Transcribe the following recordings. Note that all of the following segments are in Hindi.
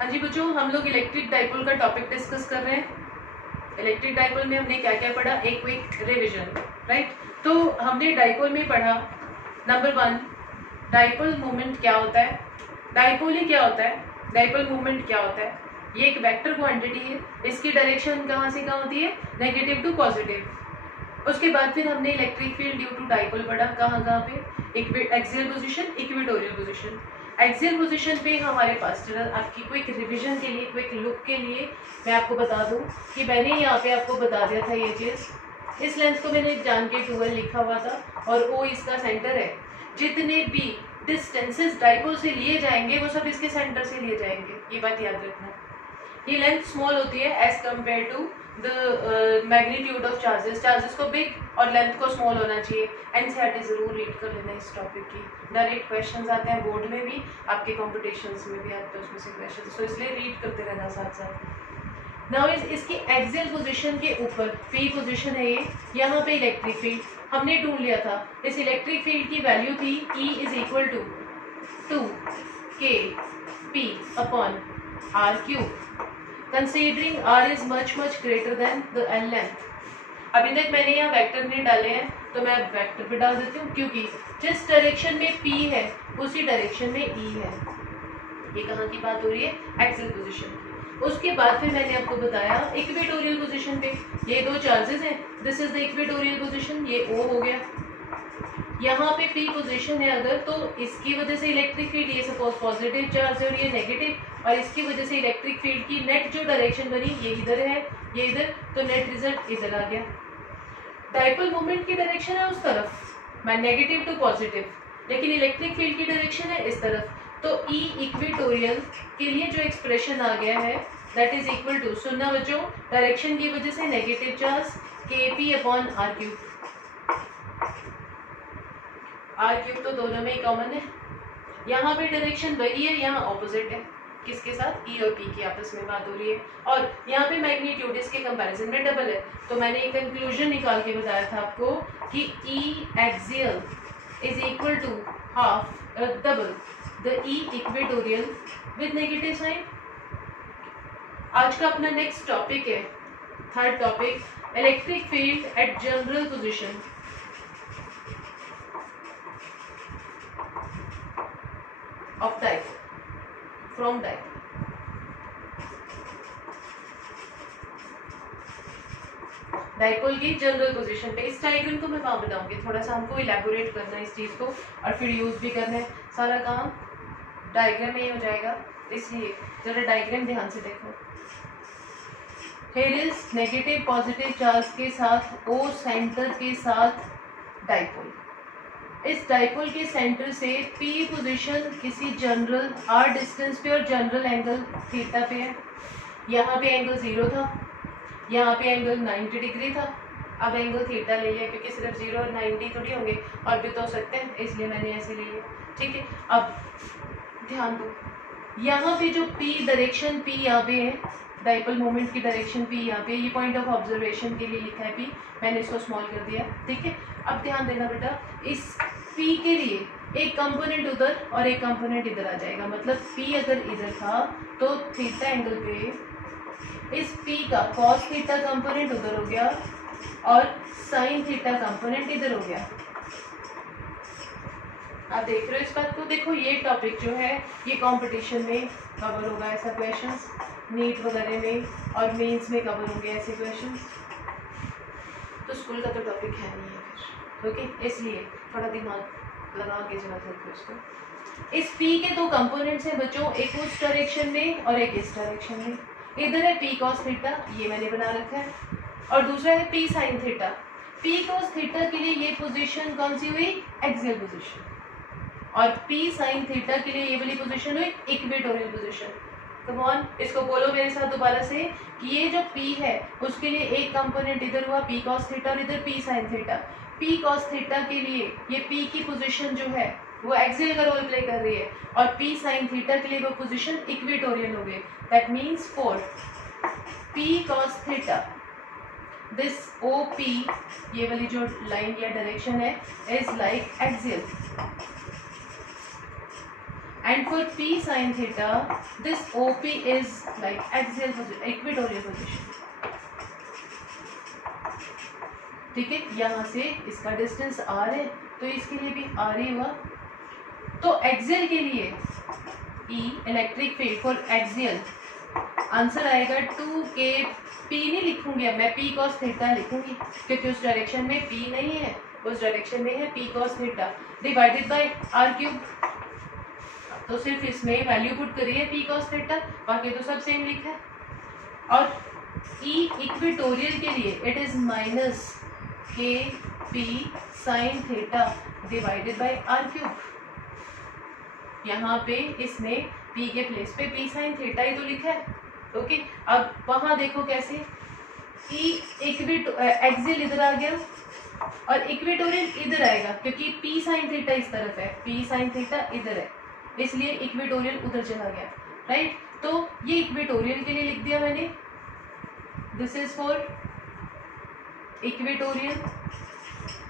हाँ जी बच्चों, हम लोग इलेक्ट्रिक डाइपोल का टॉपिक डिस्कस कर रहे हैं। इलेक्ट्रिक डाइपोल में हमने क्या क्या पढ़ा, एक क्विक रिवीजन, राइट। तो हमने डाइपोल में पढ़ा नंबर 1 डाइपोल मोमेंट क्या होता है, डाइपोल ही क्या होता है, डाइपोल मोमेंट क्या होता है। ये एक वेक्टर क्वांटिटी है, इसकी डायरेक्शन कहाँ से कहाँ होती है, नेगेटिव टू पॉजिटिव। उसके बाद फिर हमने electric field due to dipole पढ़ा, कहाँ कहाँ पे, axial position, equatorial position. Axial position पे हमारे पास चला, आपकी क्विक रिवीजन के लिए, क्विक लुक के लिए मैं आपको बता दूं कि मैंने यहाँ पे आपको बता दिया था ये चीज़। इस लेंथ को मैंने जान के 12 लिखा हुआ था और ओ इसका सेंटर है। जितने भी डिस्टेंसेस डाइपोल से लिए जाएंगे वो सब इसके सेंटर से लिए जाएंगे, ये बात याद रखना। ये लेंथ स्मॉल होती है as compare to the magnitude of charges. Charges को बिग और लेंथ को स्मॉल होना चाहिए। एनसीईआरटी जरूर रीड कर लेना इस टॉपिक की, डायरेक्ट क्वेश्चंस आते हैं बोर्ड में भी, आपके कॉम्पिटिशन्स में भी आते हैं उसमें से क्वेश्चन, तो इसलिए रीड करते रहना साथ साथ। नाउ इसकी एक्सियल पोजीशन के ऊपर पी पोजीशन है ये, यहाँ पे इलेक्ट्रिक फील्ड हमने ढूंढ लिया था। इस इलेक्ट्रिक फील्ड की वैल्यू थी E is equal to 2kp upon r cube, considering r is much greater than the l length. अभी तक मैंने यहाँ वेक्टर नहीं डाले हैं तो मैं वेक्टर पे डाल देती हूँ, क्योंकि जिस डायरेक्शन में p है उसी डायरेक्शन में E है। ये कहाँ की बात हो रही है, एक्सियल पोजीशन। उसके बाद फिर मैंने आपको बताया इक्वेटोरियल पोजीशन पे ये दो चार्जेस हैं, this is the equatorial position, ये O हो गया। यहाँ पे P पोजीशन है अगर, तो इसकी वजह से इलेक्ट्रिक फील्ड, ये सपोज पॉजिटिव चार्ज है और ये नेगेटिव, और इसकी वजह से इलेक्ट्रिक फील्ड की नेट जो डायरेक्शन बनी ये इधर है, ये इधर, तो नेट रिजल्ट इधर आ गया। डाइपोल मोमेंट की डायरेक्शन है उस तरफ, मैं नेगेटिव टू पॉजिटिव, लेकिन इलेक्ट्रिक फील्ड की डायरेक्शन है इस तरफ। तो E इक्वेटोरियल के लिए जो एक्सप्रेशन आ गया है दैट इज इक्वल टू, सुनना बच्चों, डायरेक्शन की वजह से negative charge Kp upon r cube. r cube तो दोनों में ही कॉमन है, यहाँ पे डायरेक्शन वही है, यहाँ ऑपोजिट है, किसके साथ, E और P की आपस में बात हो रही है, और यहाँ पे मैग्नीट्यूड इसके कंपैरिजन में डबल है। तो मैंने एक कंक्लूजन निकाल के बताया था आपको कि E axial is equal to half double the E equatorial with negative sign. आज का अपना नेक्स्ट टॉपिक है, third topic, electric field at general position. Of dipole from dipole. Dipole की जनरल पोजीशन पे, इस डायग्राम को मैं वहाँ बताऊंगी, थोड़ा सा हमको इलेबोरेट करना है इस चीज़ को और फिर यूज भी करना है, सारा काम डायग्राम में ही हो जाएगा, इसलिए जरा डायग्राम ध्यान से देखो। Here is negative positive charge के साथ O सेंटर के साथ डाइपोल। इस डाइपोल के सेंटर से P पोजीशन किसी जनरल R डिस्टेंस पे और जनरल एंगल थीटा पे है। यहाँ पे एंगल 0 था, यहाँ पे एंगल 90 डिग्री था, अब एंगल थीटा ले लिया क्योंकि सिर्फ 0 और 90 थोड़ी होंगे, और भी तो हो सकते हैं, इसलिए मैंने ऐसे ले लिया, ठीक है। अब ध्यान दो, यहाँ पे जो P डायरेक्शन P यहाँ पे है, डाइपोल मोमेंट की डायरेक्शन P यहाँ पे, ये पॉइंट ऑफ ऑब्जर्वेशन के लिए लिखा है P, मैंने इसको स्मॉल कर दिया, ठीक है। अब ध्यान देना बेटा, इस P के लिए एक कंपोनेंट उधर और एक कंपोनेंट इधर आ जाएगा, मतलब P अगर इधर था तो थीटा एंगल पे इस P का cos थीटा कंपोनेंट उधर हो गया और sin थीटा कंपोनेंट इधर हो गया। आप देख रहे हो इस बात को, देखो ये टॉपिक जो है ये कंपटीशन में कवर होगा, ऐसा क्वेश्चंस नीट वगैरह में और मेंस में कवर होंगे ऐसे क्वेश्चंस, तो स्कूल का तो टॉपिक है नहीं है फिर, ओके, इसलिए थोड़ा दिमाग लगा के जवाब देखो इसको। इस P के दो कंपोनेंट्स हैं बच्चों, एक उस डायरेक्शन में और एक इस डायरेक्शन में। इधर है P cos थीटा, ये मैंने बना रखा है, और दूसरा है P sin theta. P cos theta के लिए ये पोजीशन कौन सी हुई, एक्सियल पोजीशन, और P sin थीटा के लिए ये वाली पोजीशन हुई इक्वेटोरियल पोजीशन। कम ऑन, इसको बोलो मेरे साथ दोबारा से कि ये जो P है उसके लिए एक कंपोनेंट इधर हुआ P cos थीटा और इधर P sin theta. P cos theta के लिए ये P की पोजीशन जो है वो एक्सियल का रोल प्ले कर रही है, और P sin थीटा के लिए वो पोजीशन इक्वेटोरियल हो गई। That means for P cos theta this OP, ये वाली जो लाइन या डायरेक्शन है, is like axial, and for P sin theta this OP is like axial position, equatorial position. ठीक है, यहाँ से इसका डिस्टेंस r है तो इसके लिए भी r ही हुआ. तो एक्सियल के लिए E electric field for axial answer आएगा 2kp. नहीं लिखूंगी अब मैं, p cos थीटा लिखूंगी क्योंकि उस डायरेक्शन में p नहीं है, उस डायरेक्शन में है p cos theta divided by r cube. तो सिर्फ इसमें वैल्यू पुट करिए p cos थीटा, बाकी तो सब सेम लिखा है. और E इक्वेटोरियल के लिए it is minus kp sin theta divided by r cube. यहाँ पे इसने p के प्लेस पे p sin थीटा ही तो लिखा है. ओके, अब वहां देखो कैसे E एक्सियल इधर आ गया और इक्वेटोरियल इधर आएगा क्योंकि p sin थीटा इस तरफ है, p sin थीटा इधर है, इसलिए इक्वेटोरियल उधर चला गया. राइट, तो ये इक्वेटोरियल के लिए लिख दिया मैंने. This is for equatorial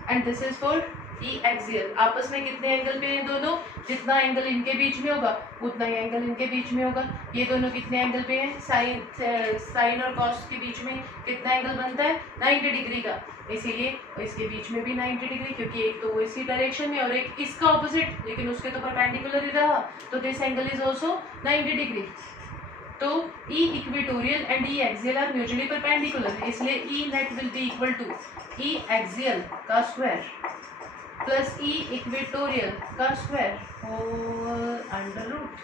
and this is for E axial. आपस में कितने एंगल पे हैं दोनों? जितना एंगल इनके बीच में होगा उतना ही एंगल इनके बीच में होगा. ये दोनों कितने एंगल पे हैं? साइन और कॉस के बीच में कितना एंगल बनता है? 90 डिग्री का. इसीलिए इसके बीच में भी 90 डिग्री, क्योंकि एक तो वो इसी डायरेक्शन में और एक इसका ऑपोजिट, लेकिन उसके तो परपेंडिकुलर ही रहा, तो this angle is also 90 degree. तो E equatorial and E axial are mutually perpendicular, इसलिए E net will be equal to E axial का स्क्वायर प्लस E इक्वेटोरियल का square whole under root.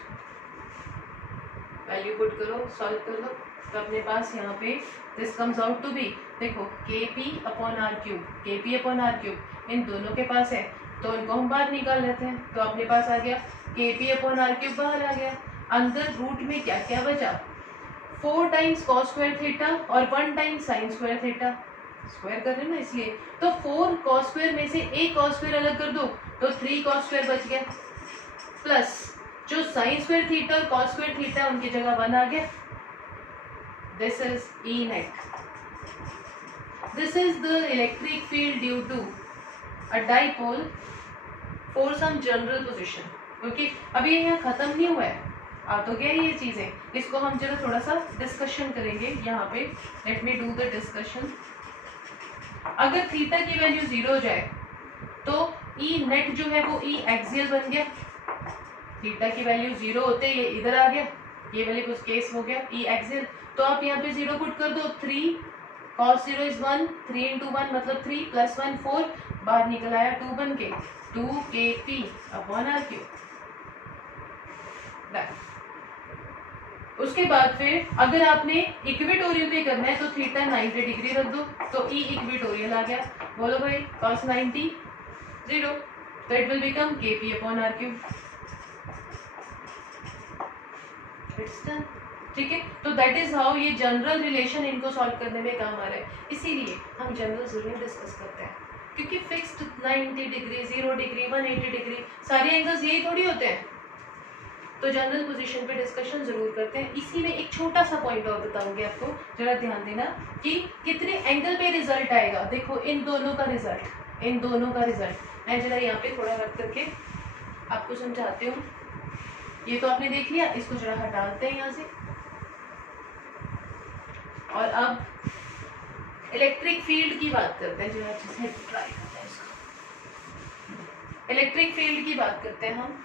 Value put करो, सॉल्व कर लो, तो अपने पास यहाँ पे this comes out to be, देखो kp upon r cube, kp upon r cube इन दोनों के पास है तो इनको हम बाहर निकाल लेते हैं. तो अपने पास आ गया kp अपॉन r क्यूब बाहर आ गया. अंदर रूट में क्या क्या बचा? 4 टाइम्स कॉस स्क्वायर थीटा और 1 times sign square theta. Square कर रहे हैं ना इसलिए, तो 4 कॉस स्क्वायर में से एक कॉस स्क्वायर अलग कर दो तो 3 कॉस स्क्वायर बच गया, प्लस जो साइन स्क्वायर थीटा और कॉस स्क्वायर थीटा है उनकी जगह 1 आ गया. This is E net. This is the electric field due to a dipole for some general position. क्योंकि अभी ये यहाँ खत्म नहीं हुआ है, आ तो गया ये चीजें, इसको हम जरा थोड़ा सा डिस्कशन करेंगे यहाँ पे. Let me do the discussion. अगर थीटा की वैल्यू 0 हो जाए तो E नेट जो है वो E एक्सियल बन गया. थीटा की वैल्यू 0 होते ये इधर आ गया, ये वाले कुछ केस हो गया E एक्सियल. तो आप यहाँ पे 0 पुट कर दो. 3 cos 0 इज 1, 3 into 1 मतलब 3 प्लस 1 4, बाहर निकल आया 2 बन के 2kp अपॉन r क्यूब. उसके बाद फिर अगर आपने इक्वेटोरियल पे करना है तो थीटा 90 डिग्री रख दो तो E इक्वेटोरियल आ गया. बोलो भाई cos 90 0, तो it will become kp upon r cube. It's done. ठीक है, तो दैट इज हाउ ये जनरल रिलेशन इनको सॉल्व करने में काम आ रहा है. इसीलिए हम जनरल जरूर डिस्कस करते हैं, क्योंकि फिक्स्ड 90 डिग्री 0 डिग्री 180 डिग्री सारे एंगल्स यही थोड़ी होते हैं. तो जनरल पोजीशन पे डिस्कशन जरूर करते हैं. इसी में एक छोटा सा पॉइंट और बताऊंगी आपको, जरा ध्यान देना कि कितने एंगल पे रिजल्ट आएगा. देखो इन दोनों का रिजल्ट मैं जरा यहाँ पे थोड़ा रख करके आपको समझाती हूँ. ये तो आपने देख लिया, इसको जरा हटाते हैं यहाँ से. और अब इलेक्ट्रिक फील्ड की बात करते हैं, जरा अच्छे से ट्राई करते हैं इसको. इलेक्ट्रिक फील्ड की बात करते हैं हम,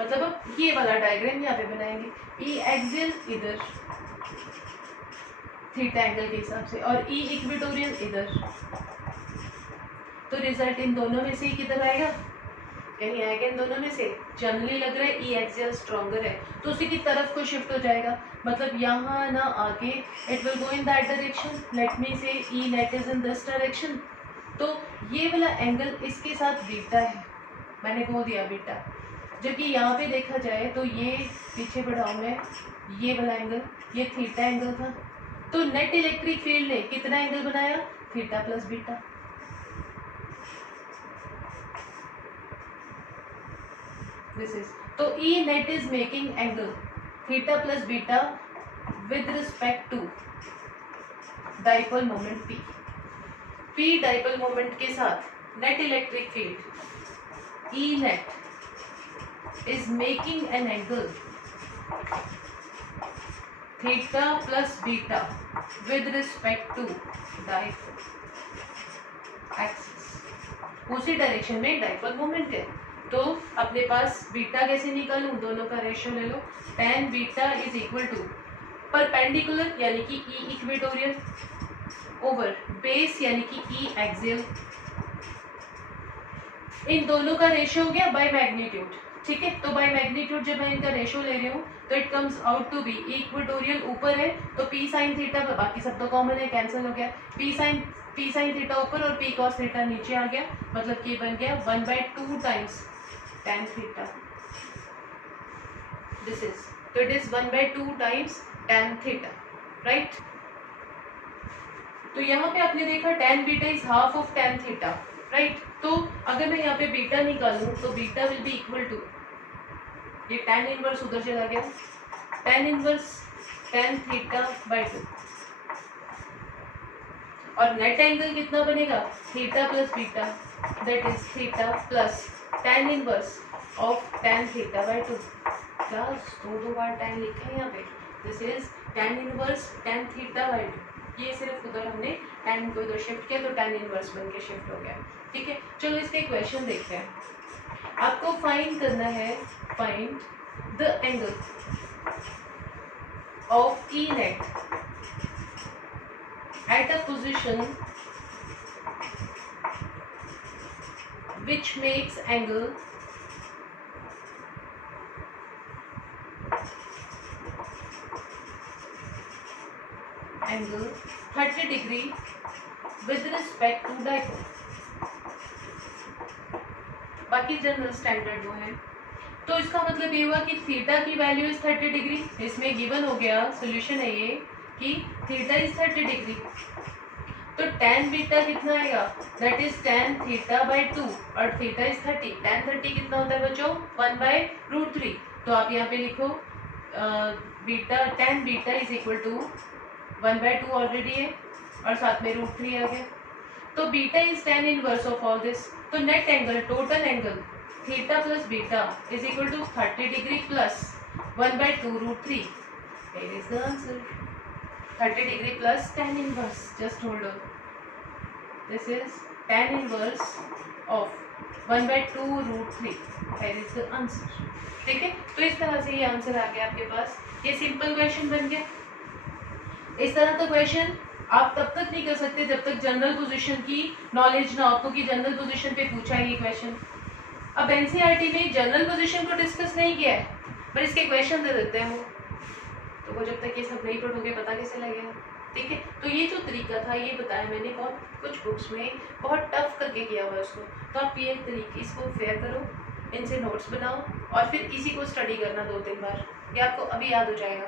मतलब अब ये वाला डायग्राम यहाँ पे बनाएंगे. E एक्सियल इधर थीटा एंगल के हिसाब से और E इक्वेटोरियल इधर, तो रिजल्ट इन दोनों में से ही किधर आएगा? कहीं आएगा इन दोनों में से. जनरली लग रहा है E एक्सियल स्ट्रॉन्गर है तो उसी की तरफ को शिफ्ट हो जाएगा, मतलब यहाँ ना आके it will go in that direction. Let me से E net is in this direction. तो ये वाला एंगल इसके साथ बीटा है, मैंने बोल दिया बीटा. जबकि यहाँ पे देखा जाए तो ये पीछे बढ़ाऊँ मैं, ये वाला एंगल ये थीटा एंगल था, तो नेट इलेक्ट्रिक फील्ड ने कितना एंगल बनाया? Theta plus beta. This is, तो E net is making angle theta plus beta with respect to dipole moment P. P dipole moment के साथ net electric field E net is making an angle theta plus beta with respect to dipole axis. उसी डायरेक्शन में डाइपोल मोमेंट है, तो अपने पास बीटा कैसे निकालूं, दोनों का रेशियो ले लो. tan beta is equal to perpendicular यानी कि ई इक्वेटोरियल ओवर बेस यानी कि ई एक्सियल. इन दोनों का रेशियो हो गया बाय मैग्नीट्यूड. ठीक है, तो बाय मैग्नीट्यूड जब मैं इनका रेशियो ले रही हूँ तो it comes out to be equatorial ऊपर है तो पी साइन थीटा, बाकी सब तो कॉमन है, कैंसिल हो गया. पी साइन थीटा ऊपर और पी कॉस थीटा नीचे आ गया, मतलब कि बन गया 1/2 times tan theta. This is, तो it is 1/2 times tan theta, right. तो यहाँ पे आपने देखा tan beta is half of tan theta, right. तो अगर मैं यहाँ पे बीटा निकालूं तो beta will be equal to, ये tan इनवर्स उधर चला गया, tan inverse tan theta by 2 और नेट एंगल कितना बनेगा, theta plus beta, that is theta plus tan inverse of tan theta by 2. Plus दो बार tan लिखा है यहाँ पे. This is tan inverse tan theta by 2. ये सिर्फ उधर हमने tan को इधर शिफ्ट किया तो tan इनवर्स बन के शिफ्ट हो गया. ठीक है, चलो इसका क्वेश्चन देखते हैं. आपको फाइंड करना है, find the angle of E net at a position which makes angle angle 30 degree with respect to dipole. बाकी जनरल स्टैंडर्ड वो है. तो इसका मतलब ये हुआ कि थीटा की वैल्यू इज 30 डिग्री. इसमें गिवन हो गया, सोल्यूशन है ये कि थीटा इज 30 डिग्री. तो tan बीटा कितना आएगा, that is tan theta by 2 और थीटा इज 30. tan 30 कितना होता है बच्चों, 1/√3. तो आप यहाँ पे लिखो beta, tan beta is equal to 1/2 already है और साथ में √3 आ गया. तो beta is tan inverse of all this. तो net angle, total angle theta plus beta is equal to 30 degree plus 1/2√3. Here is the answer. 30 degree plus tan inverse. Just hold on. This is tan inverse of 1/2√3. Here is the answer. ठीक है, तो इस तरह से ये आंसर आ गया आपके पास. ये सिंपल क्वेश्चन बन गया. इस तरह का क्वेश्चन आप तब तक नहीं कर सकते जब तक जनरल पोजीशन की नॉलेज ना आपको कि जनरल पोजीशन पे पूछा है ये क्वेश्चन. अब एनसीईआरटी में जनरल पोजीशन को डिस्कस नहीं किया है, पर इसके क्वेश्चन दे देते हैं तो वो जब तक ये सब नहीं पढ़ोगे पता कैसे लगेगा. ठीक है, तो ये जो तरीका था ये बताया मैंने, बहुत कुछ बुक्स में बहुत टफ करके किया हुआ है उसको. तो आप ये तरीके इसको फेयर करो, इनसे नोट्स बनाओ और फिर इसी को स्टडी करना 2-3 बार, ये आपको अभी याद हो जाएगा.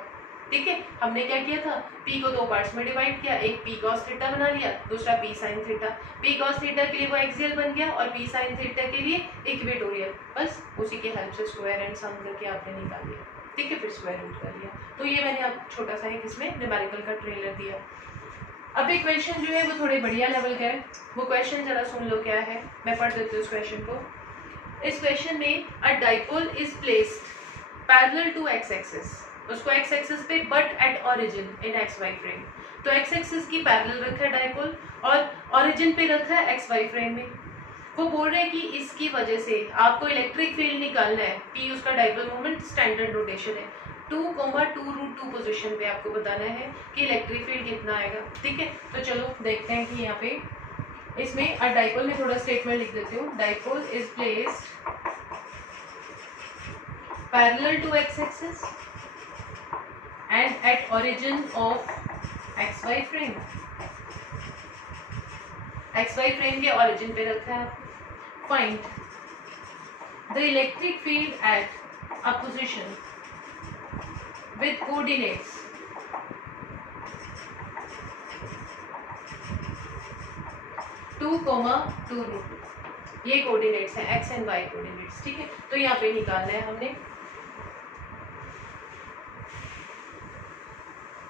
ठीक है, हमने क्या किया था, पी को 2 पार्ट्स में डिवाइड किया, एक पी कॉस थीटा बना लिया, दूसरा P sine theta. P cos theta के लिए वो एक्सियल बन गया और पी साइन थीटा के लिए इक्वेटोरियल. बस उसी के हेल्प से स्क्वायर एंड सम करके आपने निकाल लिया. ठीक है, फिर स्क्वायर रूट कर लिया. तो ये मैंने आप छोटा सा एक इसमें न्यूमेरिकल का ट्रेलर दिया. अब एक क्वेश्चन जो है वो थोड़े बढ़िया लेवल का है. वो क्वेश्चन जरा सुन लो क्या है, मैं पढ़ देती हूँ उस क्वेश्चन को. इस क्वेश्चन में a dipole is placed parallel to x axis. उसको एक्स एक्सिस पे but at origin in x y frame. तो एक्स एक्सिस की पैरेलल रखा है डाइपोल और ऑरिजिन पे रखा है एक्स वाई फ्रेम में. वो बोल रहे हैं कि इसकी वजह से आपको इलेक्ट्रिक फील्ड निकालना है. पी उसका डाइपोल मोमेंट स्टैंडर्ड नोटेशन है. 2,2√2 पोजीशन पे आपको बताना है कि इलेक्ट्रिक फील्ड कितना आएगा. ठीक है, तो चलो देखते हैं कि यहाँ पे इसमें डाइपोल में थोड़ा स्टेटमेंट लिख देती हूँ. Dipole is placed parallel to x axis and at origin of x y frame. X y frame के ओरिजिन पे रखा है. Find the electric field at a position with coordinates 2,2√2. ये कोऑर्डिनेट्स हैं, एक्स एंड वाई कोऑर्डिनेट्स. ठीक है, तो यहाँ पे निकालना है हमने.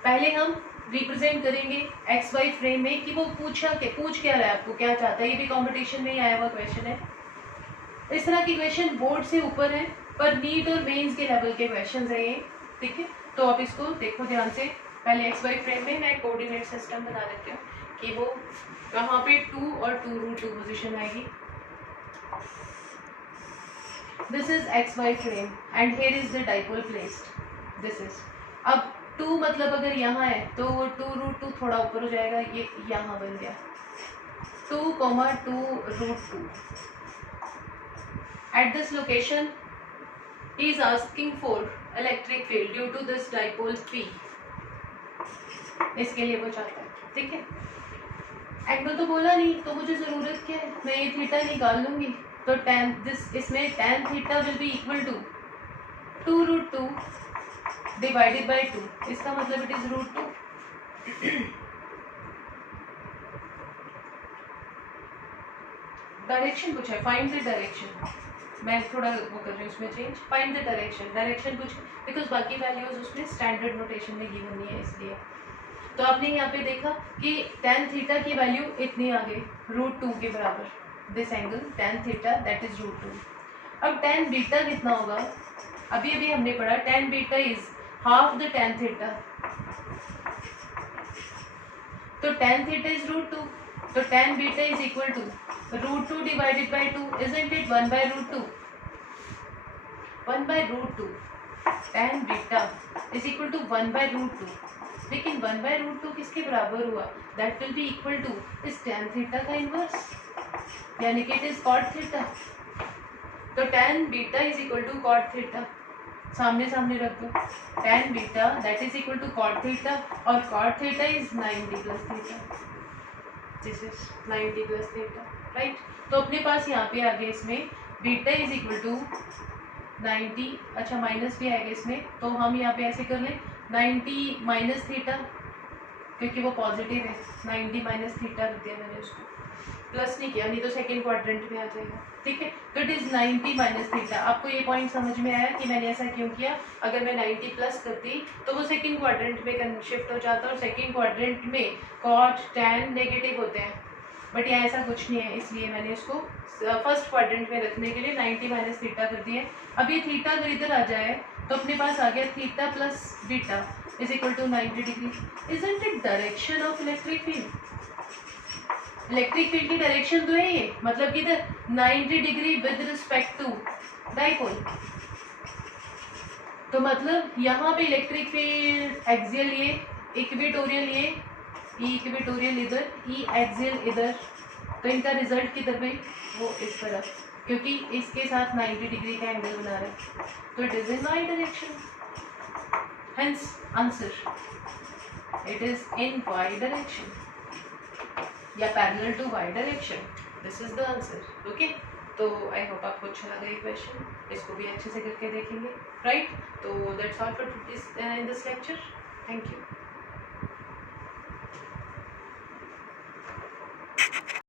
पहले हम रिप्रेजेंट करेंगे एक्स वाई फ्रेम में कि वो पूछ क्या रहा है, आपको क्या चाहता है. ये भी कॉम्पिटिशन में ही आया हुआ क्वेश्चन है. इस तरह की क्वेश्चन बोर्ड से ऊपर है पर नीट और मेंस के लेवल के क्वेश्चन है ये, ठीक है। तो आप इसको देखो ध्यान से। पहले एक्स वाई फ्रेम में मैं कोऑर्डिनेट सिस्टम बना देती हूँ कि वो कहाँ पे 2 और 2√2 पोजीशन आएगी। This is x y frame and here is the dipole placed. This is, अब 2 मतलब अगर यहाँ है तो 2√2 थोड़ा ऊपर हो जाएगा, ये यहाँ बन गया 2,2√2। At this location, he is asking for electric field due to this dipole P. इसके लिए वो चाहता है, ठीक है। एंगल तो बोला नहीं, तो मुझे ज़रूरत क्या है, मैं ये थीटा निकाल लूँगी। तो tan दिस, इसमें tan theta will be equal to 2√2 divided by 2। इसका मतलब इट इज √2। डायरेक्शन कुछ है, फाइंड द डायरेक्शन। मैं थोड़ा वो कर रही हूँ उसमें change, find the direction. Direction कुछ, बिकॉज बाकी वैल्यूज उसमें स्टैंडर्ड नोटेशन में गिवन नहीं है इसलिए। तो आपने यहाँ पे देखा कि tan थीटा की वैल्यू इतनी आ गई √2 के बराबर, this angle tan theta that is √2। अब tan बीटा कितना होगा, अभी अभी हमने पढ़ा tan beta is half the tan theta. तो tan थीटा इज √2, तो tan beta is equal to √2 divided by 2, isn't it 1/√2? 1/√2 tan beta is equal to 1/√2। लेकिन 1/√2 किसके बराबर हुआ, that will be equal to इस tan थीटा का इनवर्स, यानी कि इट इज cot थीटा। तो tan beta is equal to cot theta, सामने सामने रख दो। tan beta that is equal to cot theta, और cot theta is 90 plus theta. This is 90 plus theta, right. तो अपने पास यहाँ पे आ गया इसमें बीटा इज इक्वल टू 90, अच्छा माइनस भी आएगा इसमें, तो हम यहाँ पे ऐसे कर लें 90 माइनस थीटा, क्योंकि वो पॉजिटिव है, 90 माइनस थीटा कर दिया मैंने उसको, प्लस नहीं किया, नहीं तो सेकेंड क्वाड्रेंट में आ जाएगा, ठीक है। तो इट इज 90 माइनस थीटा। आपको ये पॉइंट समझ में आया कि मैंने ऐसा क्यों किया। अगर मैं 90 प्लस करती तो वो सेकेंड क्वाड्रेंट में शिफ्ट हो जाता, और सेकेंड क्वाड्रेंट में कॉट टैन नेगेटिव होते हैं, बट यहाँ ऐसा कुछ नहीं है, इसलिए मैंने इसको फर्स्ट क्वाड्रेंट में रखने के लिए 90 माइनस थीटा कर दिया। अब ये थीटा अगर इधर आ जाए तो अपने पास आ गया theta plus beta is equal to 90 degree. Isn't it direction of electric field? Electric field की डायरेक्शन तो है ये, मतलब कि इधर 90 degree with respect to dipole. तो मतलब यहाँ पे इलेक्ट्रिक फील्ड एक्सियल ये, इक्वेटोरियल ये, ई इक्वेटोरियल इधर, ई एक्सियल इधर, तो इनका रिजल्ट किधर भाई, वो इस तरफ, क्योंकि इसके साथ 90 डिग्री का एंगल बना रहे हैं, तो it is in Y direction. Hence answer it is in Y direction या parallel to Y direction. This is the answer, okay. तो आई होप आपको अच्छा लगा ये क्वेश्चन, इसको भी अच्छे से करके देखेंगे, राइट। तो that's all for in this lecture, thank you.